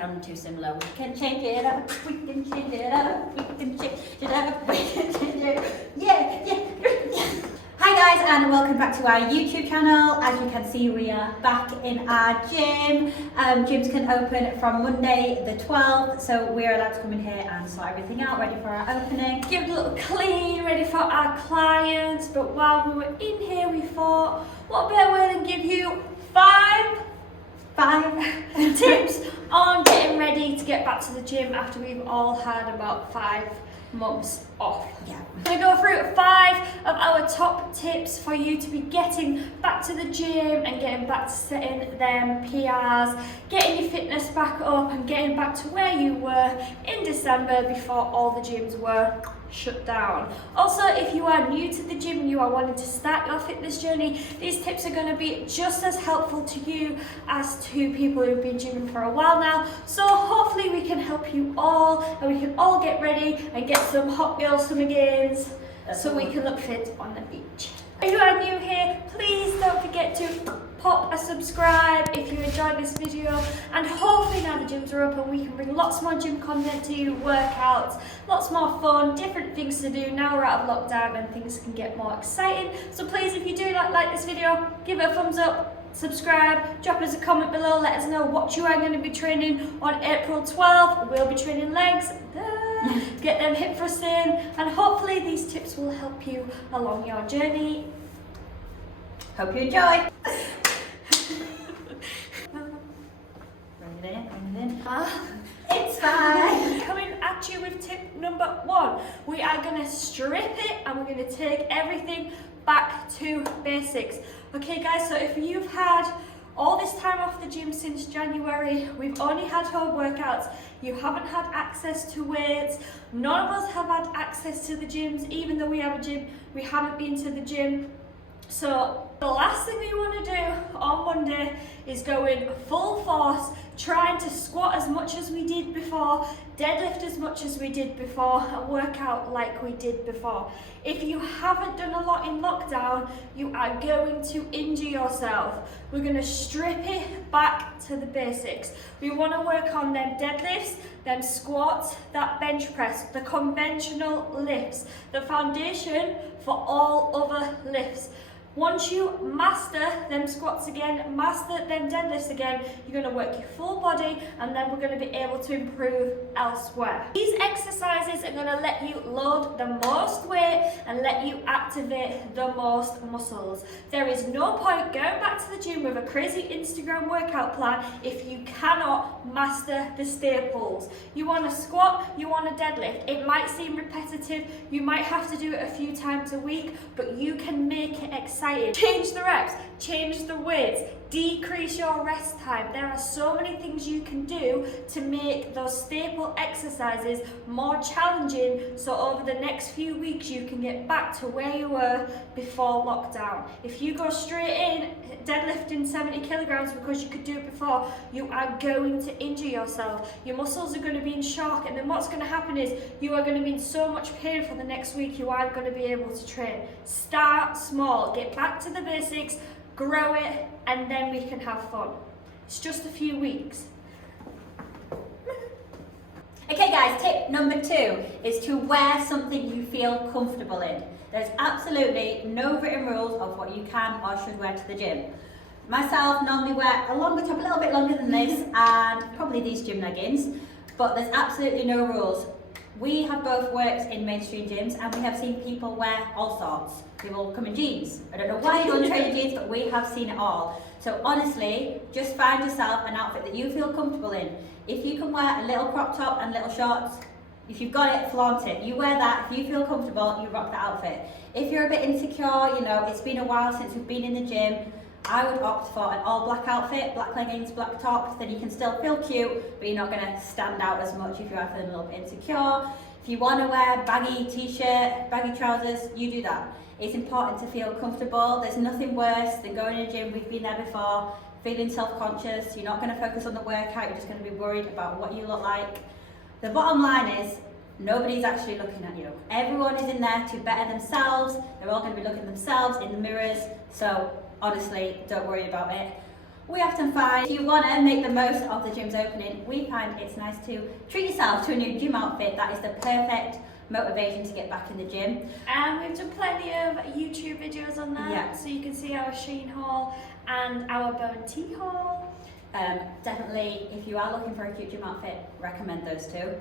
sounding too similar. We can change it up, we can change it up, we can change it up, we can change it up. Yeah. Hi guys, and welcome back to our YouTube channel. As you can see, we are back in our gym. Gyms can open from Monday the 12th, so we're allowed to come in here and sort everything out, ready for our opening. Give it a little clean, ready for our clients. But while we were in here, we thought, what better way than give you five tips on getting ready to get back to the gym after we've all had about 5 months off. Yeah. I'm going to go through 5 of our top tips for you to be getting back to the gym and getting back to setting them PRs, getting your fitness back up and getting back to where you were in December before all the gyms were shut down. Also, if you are new to the gym and you are wanting to start your fitness journey, these tips are going to be just as helpful to you as to people who've been gymming for a while now. So hopefully we can help you all and we can all get ready and get some hot girl summer gains so we can look fit on the beach. If you are new here, please don't forget to pop a subscribe if you enjoyed this video, and hopefully now the gyms are open we can bring lots more gym content to you, workouts, lots more fun, different things to do now we're out of lockdown and things can get more exciting. So please, if you do like this video, give it a thumbs up, subscribe, drop us a comment below, let us know what you are going to be training on April 12th. We'll be training legs, get them hip thrusts in, and hopefully these tips will help you along your journey. Hope you enjoy. Bring it in. It's fine. Coming at you with tip number 1. We are going to strip it and we're going to take everything back to basics. Okay guys, so if you've had all this time off the gym since January, we've only had home workouts, you haven't had access to weights, none of us have had access to the gyms, even though we have a gym, we haven't been to the gym. So the last thing we want to do on Monday is go in full force, trying to squat as much as we did before, deadlift as much as we did before, and work out like we did before. If you haven't done a lot in lockdown, you are going to injure yourself. We're going to strip it back to the basics. We want to work on them deadlifts, them squats, that bench press, the conventional lifts, the foundation for all other lifts. Once you master them squats again, master them deadlifts again, you're going to work your full body and then we're going to be able to improve elsewhere. These exercises are going to let you load the most weight and let you activate the most muscles. There is no point going back to the gym with a crazy Instagram workout plan if you cannot master the staples. You want to squat, you want to deadlift. It might seem repetitive, you might have to do it a few times a week, but you can make it exciting. Change the reps, change the weights, decrease your rest time. There are so many things you can do to make those staple exercises more challenging, so over the next few weeks you can get back to where you were before lockdown. If you go straight in deadlifting 70 kilograms because you could do it before, you are going to injure yourself. Your muscles are going to be in shock, and then what's going to happen is you are going to be in so much pain for the next week you aren't going to be able to train. Start small, get back to the basics, grow it, and then we can have fun. It's just a few weeks. Okay guys, tip number 2 is to wear something you feel comfortable in. There's absolutely no written rules of what you can or should wear to the gym. Myself normally wear a longer top, a little bit longer than this, and probably these gym leggings, but there's absolutely no rules. We have both worked in mainstream gyms and we have seen people wear all sorts. People come in jeans. I don't know why you don't train in jeans, but we have seen it all. So honestly, just find yourself an outfit that you feel comfortable in. If you can wear a little crop top and little shorts, if you've got it, flaunt it. You wear that, if you feel comfortable, you rock the outfit. If you're a bit insecure, you know, it's been a while since you've been in the gym, I would opt for an all black outfit, black leggings, black top, then you can still feel cute, but you're not going to stand out as much if you are feeling a little bit insecure. If you want to wear baggy t-shirt, baggy trousers, you do that. It's important to feel comfortable. There's nothing worse than going to the gym, we've been there before, feeling self-conscious. You're not going to focus on the workout, you're just going to be worried about what you look like. The bottom line is, nobody's actually looking at you. Everyone is in there to better themselves. They're all going to be looking at themselves in the mirrors. So honestly, don't worry about it. we often find if you want to make the most of the gym's opening, we find it's nice to treat yourself to a new gym outfit that is the perfect motivation to get back in the gym. And we've done plenty of YouTube videos on that, Yeah. so you can see our Sheen haul and our Bone Tea haul. Definitely, if you are looking for a cute gym outfit, recommend those two.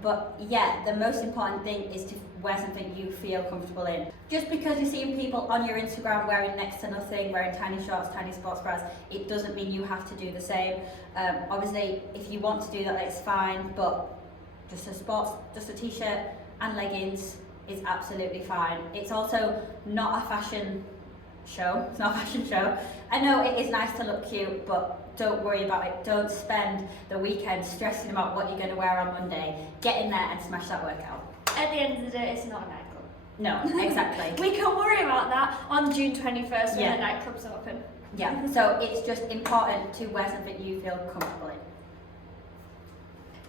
But yeah, the most important thing is to wear something you feel comfortable in. Just because you're seeing people on your Instagram wearing next to nothing, wearing tiny shorts, tiny sports bras, it doesn't mean you have to do the same. Obviously, if you want to do that, it's fine, but just a t-shirt and leggings is absolutely fine. It's also not a fashion show. It's not a fashion show. I know it is nice to look cute, but don't worry about it. Don't spend the weekend stressing about what you're going to wear on Monday. Get in there and smash that workout. At the end of the day, it's not a nightclub. No, exactly. We can worry about that on June 21st when Yeah. the nightclub's open. Yeah, so it's just important to wear something you feel comfortable in.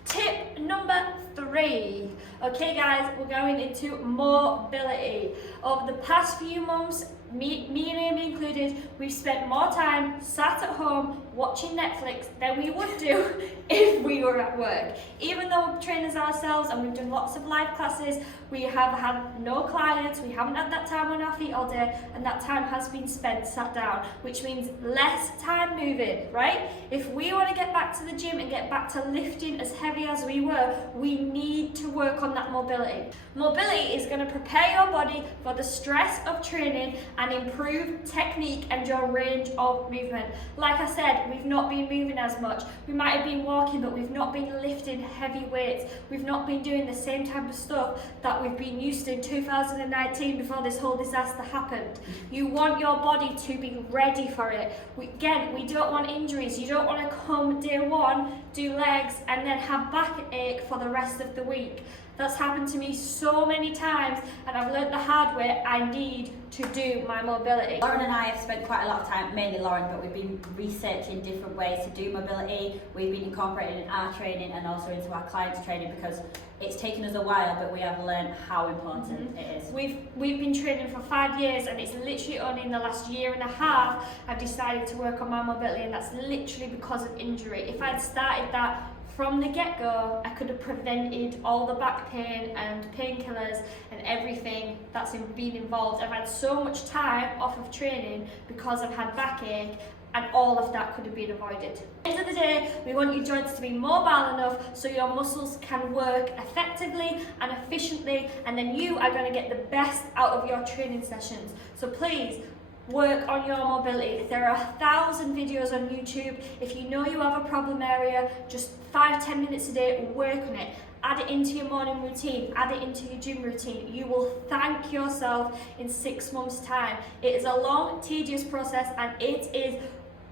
Tip number 3. Okay guys, we're going into mobility. Over the past few months, me and Amy included, we've spent more time sat at home watching Netflix than we would do if we were at work. Even though we're trainers ourselves and we've done lots of live classes, we have had no clients, we haven't had that time on our feet all day, and that time has been spent sat down, which means less time moving, right? If we want to get back to the gym and get back to lifting as heavy as we were, we need to work on that mobility. Mobility is going to prepare your body for the stress of training and improve technique and your range of movement. Like I said, we've not been moving as much. We might have been walking, but we've not been lifting heavy weights. We've not been doing the same type of stuff that we've been used to in 2019 before this whole disaster happened. You want your body to be ready for it. We don't want injuries. You don't want to come day one, do legs, and then have backache for the rest of the week. That's happened to me so many times, and I've learned the hard way. I need to do my mobility. Lauren and I have spent quite a lot of time, mainly Lauren, but we've been researching different ways to do mobility. We've been incorporating in our training and also into our clients' training because it's taken us a while, but we have learned how important it is. We've been training for 5 years, and it's literally only in the last year and a half I've decided to work on my mobility, and that's literally because of injury. If I'd started that from the get-go, I could have prevented all the back pain and painkillers and everything that's been involved. I've had so much time off of training because I've had backache, and all of that could have been avoided. At the end of the day, we want your joints to be mobile enough so your muscles can work effectively and efficiently, and then you are going to get the best out of your training sessions. So please, work on your mobility. There are 1,000 videos on YouTube. If you know you have a problem area, just 5-10 minutes a day, work on it. Add it into your morning routine, add it into your gym routine. You will thank yourself in 6 months' time. It is a long, tedious process, and it is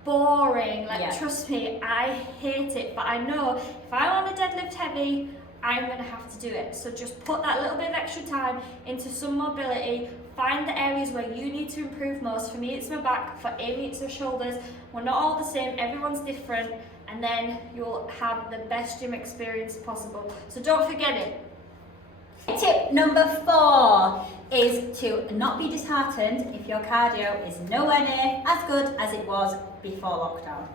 boring. Trust me, I hate it, but I know if I want to deadlift heavy, I'm going to have to do it. So just put that little bit of extra time into some mobility. Find the areas where you need to improve most. For me, it's my back. For Amy, it's her shoulders. We're not all the same. Everyone's different. And then you'll have the best gym experience possible. So don't forget it. Tip number 4 is to not be disheartened if your cardio is nowhere near as good as it was before lockdown.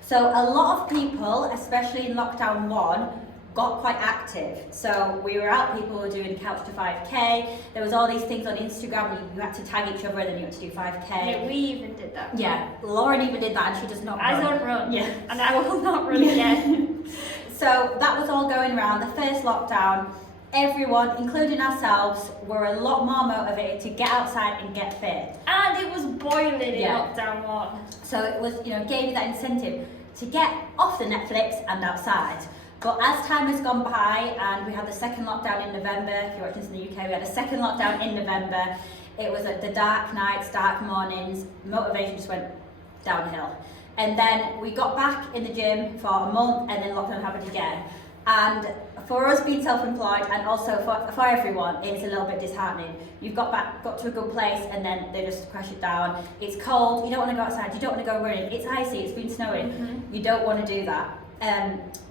So a lot of people, especially in lockdown 1, got quite active. So we were out, people were doing couch to 5k. There was all these things on Instagram, you had to tag each other and then you had to do 5k. Yeah, we even did that. Yeah, Lauren even did that, and she does not I run. don't run. Yeah. And I will not run again. So that was all going around. The first lockdown, everyone, including ourselves, were a lot more motivated to get outside and get fit. And it was boiling in Yeah. lockdown 1. So it was, gave you that incentive to get off the Netflix and outside. But as time has gone by, and we had the second lockdown in November, if you're watching this in the UK, we had a second lockdown in November. It was the dark nights, dark mornings, motivation just went downhill. And then we got back in the gym for a month, and then lockdown happened again. And for us being self-employed, and also for everyone, it's a little bit disheartening. You've got to a good place, and then they just crash it down. It's cold, you don't want to go outside, you don't want to go running, it's icy, it's been snowing. You don't want to do that.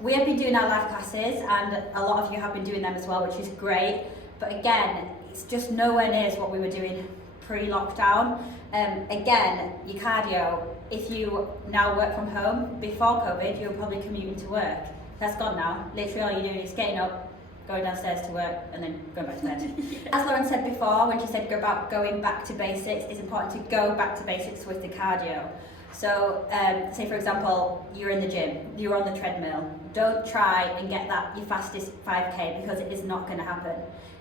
We have been doing our live classes, and a lot of you have been doing them as well, which is great. But again, it's just nowhere near what we were doing pre-lockdown. Again, your cardio if you now work from home, before COVID, you were probably commuting to work. That's gone now. Literally all you're doing is getting up, going downstairs to work, and then going back to bed. As Lauren said before, when she said about going back to basics, it's important to go back to basics with the cardio. So, say for example, you're in the gym, you're on the treadmill. Don't try and get your fastest 5K, because it is not going to happen.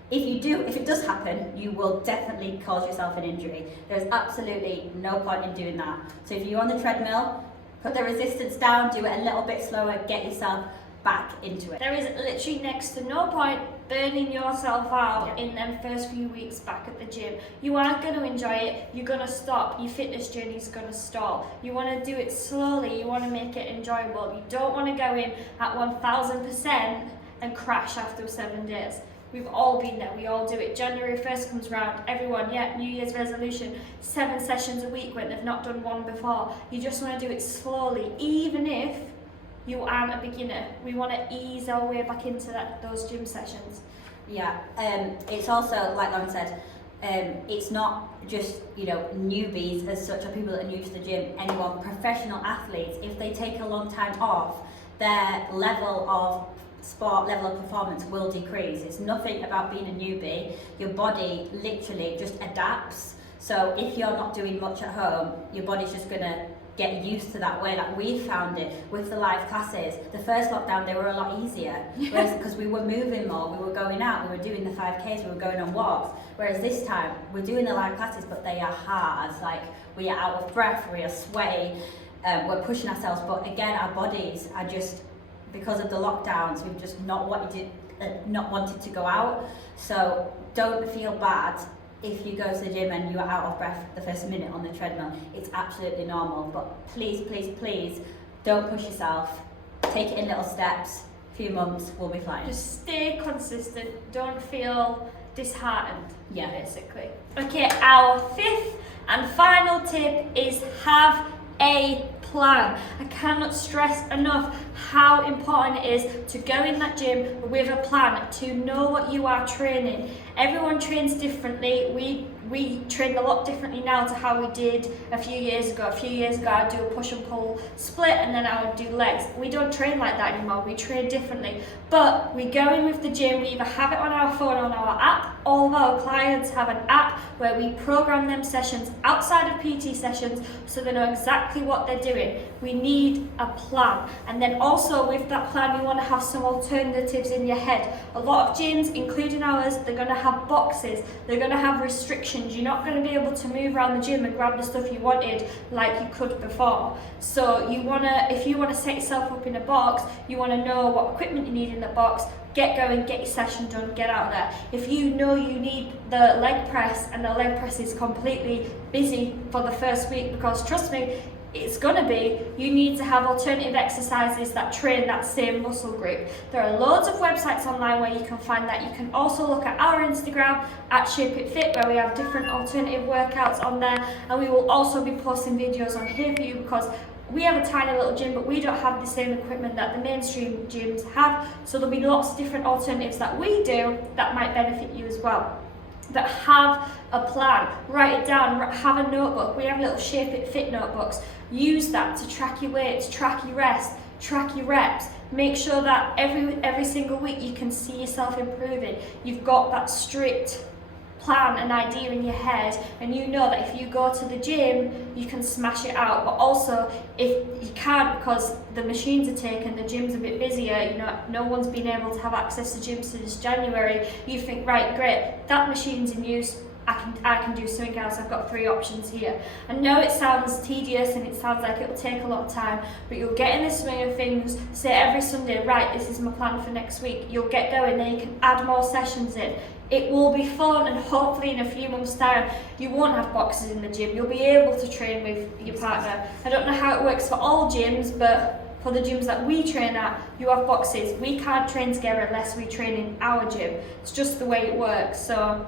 If it does happen, you will definitely cause yourself an injury. There's absolutely no point in doing that. So if you're on the treadmill, put the resistance down, do it a little bit slower, get yourself back into it. There is literally next to no point burning yourself out in them first few weeks back at the gym. You aren't going to enjoy it, you're going to stop, your fitness journey is going to stall. You want to do it slowly, you want to make it enjoyable. You don't want to go in at 1000% and crash after 7 days. We've all been there, we all do it. January 1st comes around, everyone, New Year's resolution, 7 sessions a week when they've not done one before. You just want to do it slowly, even if you aren't a beginner. We want to ease our way back into those gym sessions. Yeah, it's also, like Lauren said, it's not just, newbies as such, or people that are new to the gym. Anyone, professional athletes, if they take a long time off, their level of performance will decrease. It's nothing about being a newbie. Your body literally just adapts. So if you're not doing much at home, your body's just gonna get used to that way. Like we found it with the live classes. The first lockdown, they were a lot easier, because we were moving more, we were going out, we were doing the 5Ks, we were going on walks. Whereas this time, we're doing the live classes, but they are hard. Like we are out of breath, we are sweaty, we're pushing ourselves. But again, our bodies are just, because of the lockdowns, we've just not wanted to go out. So don't feel bad if you go to the gym and you are out of breath the first minute on the treadmill. It's absolutely normal, but please, please, please don't push yourself. Take it in little steps. A few months, we'll be fine. Just stay consistent. Don't feel disheartened. Yeah, basically. Okay, our 5th and final tip is have a plan. I cannot stress enough how important it is to go in that gym with a plan, to know what you are training. Everyone trains differently. We train a lot differently now to how we did a few years ago. A few years ago, I'd do a push and pull split, and then I would do legs. We don't train like that anymore. We train differently. But we go in with the gym. We either have it on our phone, on our app. All of our clients have an app where we program them sessions outside of PT sessions, so they know exactly what they're doing. We need a plan. And then also with that plan, you want to have some alternatives in your head. A lot of gyms, including ours, they're going to have boxes. They're going to have restrictions. You're not going to be able to move around the gym and grab the stuff you wanted like you could before. So if you want to set yourself up in a box, you want to know what equipment you need in the box. Get going, get your session done, get out there. If you know you need the leg press and the leg press is completely busy for the first week, because trust me, it's gonna be, you need to have alternative exercises that train that same muscle group. There are loads of websites online where you can find that. You can also look at our Instagram at Shapeitfit, where we have different alternative workouts on there, and we will also be posting videos on here for you, because we have a tiny little gym, but we don't have the same equipment that the mainstream gyms have. So there'll be lots of different alternatives that we do that might benefit you as well. But have a plan, write it down, have a notebook. We have little Shapeitfit notebooks. Use that to track your weights, track your rest, track your reps. Make sure that every single week you can see yourself improving. You've got that strict plan and idea in your head, and you know that if you go to the gym you can smash it out. But also if you can't because the machines are taken, the gym's a bit busier, no one's been able to have access to gyms since January, you think, right, great, that machine's in use, I can do something else. I've got 3 options here. I know it sounds tedious and it sounds like it'll take a lot of time, but you'll get in the swing of things. Say every Sunday, right, this is my plan for next week. You'll get going, then you can add more sessions in. It will be fun, and hopefully in a few months' time you won't have boxes in the gym. You'll be able to train with your partner. I don't know how it works for all gyms, but for the gyms that we train at, you have boxes. We can't train together unless we train in our gym. It's just the way it works. So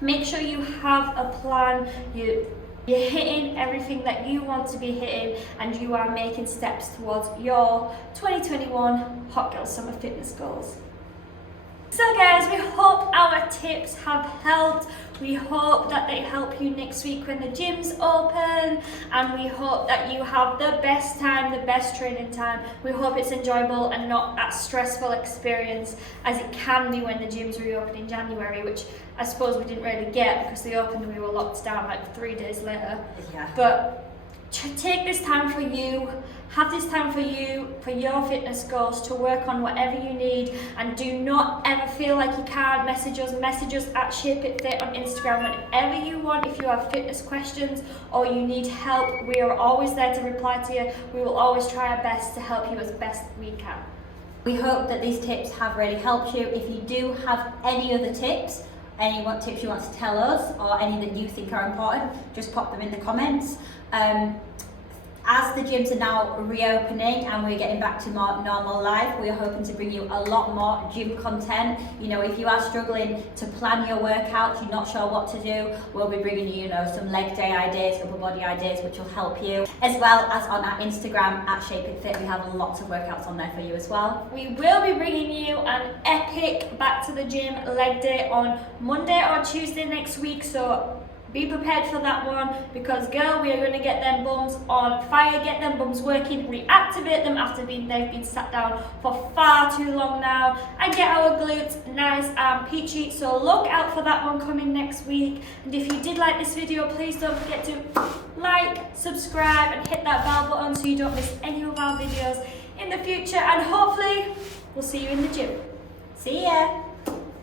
make sure you have a plan. You're hitting everything that you want to be hitting, and you are making steps towards your 2021 Hot Girl Summer Fitness goals. So guys, we hope our tips have helped. We hope that they help you next week when the gym's open, and we hope that you have the best time, the best training time. We hope it's enjoyable and not a stressful experience as it can be when the gyms reopen in January, which I suppose we didn't really get because they opened and we were locked down like 3 days later. Yeah. But take this time for you, have this time for you, for your fitness goals, to work on whatever you need, and do not ever feel like you can't message us at Shapeitfit on Instagram whenever you want. If you have fitness questions or you need help, we are always there to reply to you. We will always try our best to help you as best we can. We hope that these tips have really helped you. If you do have any other tips, tips you want to tell us, or any that you think are important, just pop them in the comments. As the gyms are now reopening and we're getting back to more normal life, we're hoping to bring you a lot more gym content. You know, if you are struggling to plan your workouts, you're not sure what to do, we'll be bringing you, some leg day ideas, upper body ideas, which will help you. As well as on our Instagram at Shapeitfit, we have lots of workouts on there for you as well. We will be bringing you an epic back to the gym leg day on Monday or Tuesday next week, so be prepared for that one, because girl, we are going to get them bums on fire, get them bums working, reactivate them after they've been sat down for far too long now, and get our glutes nice and peachy. So look out for that one coming next week. And if you did like this video, please don't forget to like, subscribe and hit that bell button so you don't miss any of our videos in the future, and hopefully we'll see you in the gym. See ya!